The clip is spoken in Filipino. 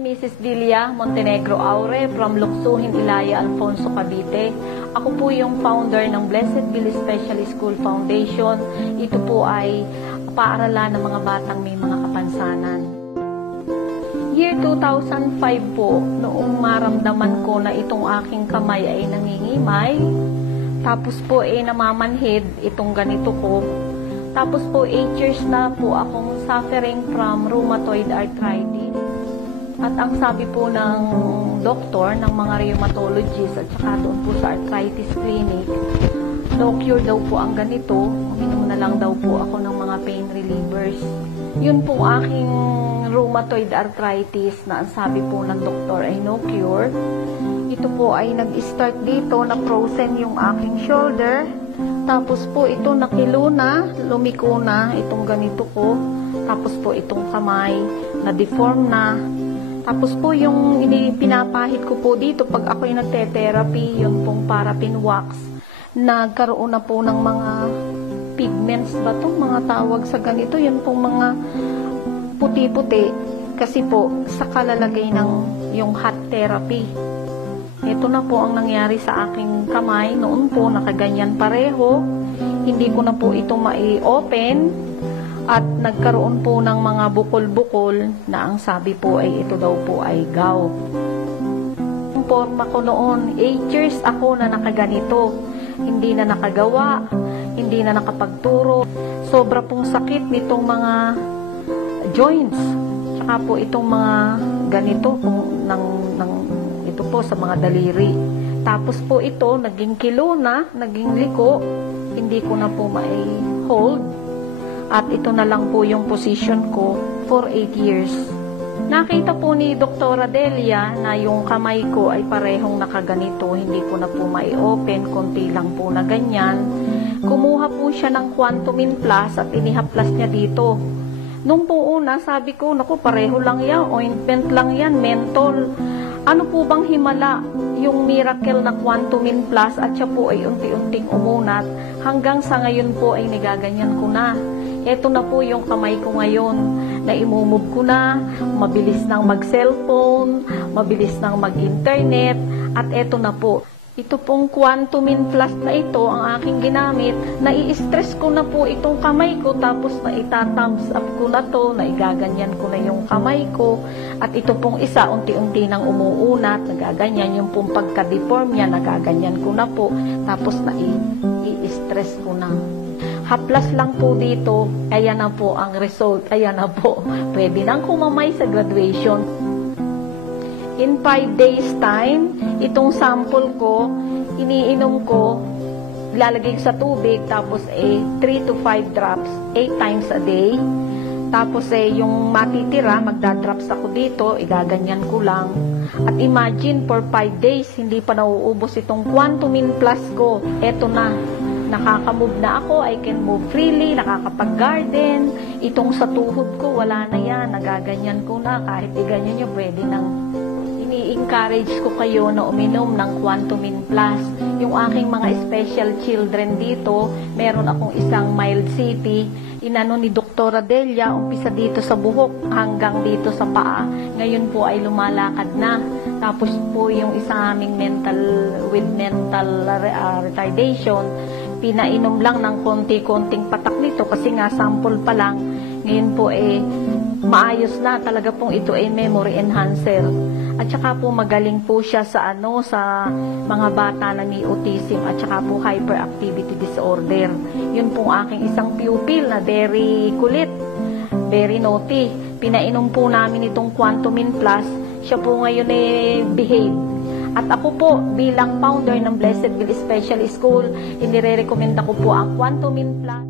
I'm Mrs. Dilia Montenegro Aure from Luksuhin, Ilaya, Alfonso, Cavite. Ako po yung founder ng Blessed Billy Special School Foundation. Ito po ay paaralan ng mga batang may mga kapansanan. Year 2005 po, noong maramdaman ko na itong aking kamay ay nangingimay, tapos po ay namamanhid itong ganito ko. Tapos po 8 years na po akong suffering from rheumatoid arthritis. At ang sabi po ng doktor, ng mga rheumatologist at saka doon po sa arthritis clinic, no cure daw po ang ganito, uminom na lang daw po ako ng mga pain relievers. Yun po aking rheumatoid arthritis na ang sabi po ng doktor ay no cure. Ito po ay nag-start dito na frozen yung aking shoulder. Tapos po ito nakilo na, lumiko na itong ganito ko. Tapos po itong kamay na deform na. Tapos po yung pinapahid ko po dito pag ako'y nagte-therapy, yun pong paraffin wax. Nagkaroon na po ng mga pigments ba itong mga tawag sa ganito? Yun pong mga puti-puti kasi po sa kalalagay ng yung hot therapy. Ito na po ang nangyari sa aking kamay. Noon po, nakaganyan pareho. Hindi ko na po ito mai-open. At nagkaroon po ng mga bukol-bukol na ang sabi po ay ito daw po ay gout. Ang forma ko noon, 8 years ako na nakaganito. Hindi na nakagawa, hindi na nakapagturo. Sobra pong sakit nitong mga joints. Tsaka po itong mga ganito ito po sa mga daliri. Tapos po ito, naging kilo na, naging liko, hindi ko na po mai-hold. At ito na lang po yung position ko for 8 years. Nakita po ni Dr. Delia na yung kamay ko ay parehong nakaganito, hindi ko na po mai-open, konti lang po na ganyan. Kumuha po siya ng Quantumin Plus at inihaplas niya dito. Nung po una, sabi ko, naku, pareho lang yan, ointment lang yan, menthol. Ano po bang himala yung miracle na Quantumin Plus at siya po ay unti-unting umunat hanggang sa ngayon po ay nigaganyan ko na. Ito na po yung kamay ko ngayon na imumove ko na, mabilis nang mag-cellphone, mabilis nang mag-internet at ito na po. Ito pong Quantumin Plus na ito ang aking ginamit, nai-stress ko na po itong kamay ko tapos na ita-thumbs up ko na to, na igaganyan ko na yung kamay ko at ito pong isa unti-unti nang umuunat, nagaganyan yung pong pagka-deform niya, nagaganyan ko na po tapos na i-stress ko na. Haplas lang po dito, ayan na po ang result, ayan na po, pwede nang kumamay sa graduation. In 5 days time, itong sample ko, iniinom ko, lalagay ko sa tubig, tapos 3 to 5 drops, 8 times a day. Tapos yung matitira, magdadrops ako dito, igaganyan ko lang. At imagine, for 5 days, hindi pa nauubos itong Quantumin Plus ko. Eto na, nakaka-move na ako, I can move freely, nakakapag-garden. Itong sa tuhod ko, wala na yan, nagaganyan ko na, kahit iganyan nyo, pwede nang ini-encourage ko kayo na uminom ng Quantumin Plus. Yung aking mga special children dito, meron akong isang mild city, inano ni Dr. Delia, umpisa dito sa buhok hanggang dito sa paa. Ngayon po ay lumalakad na. Tapos po yung isa aming mental retardation, pinainom lang ng konti-konting patak nito kasi nga sample pa lang. Ngayon po maayos na, talaga pong ito ay memory enhancer. At saka po magaling po siya sa sa mga bata na may autism at saka po hyperactivity disorder. Yun pong aking isang pupil na very kulit, very naughty. Pinainom po namin itong Quantumin Plus. Siya po ngayon behave. At ako po bilang founder ng Blessed Billy Special School, inire-recommenda ko po ang Quantumin Plus.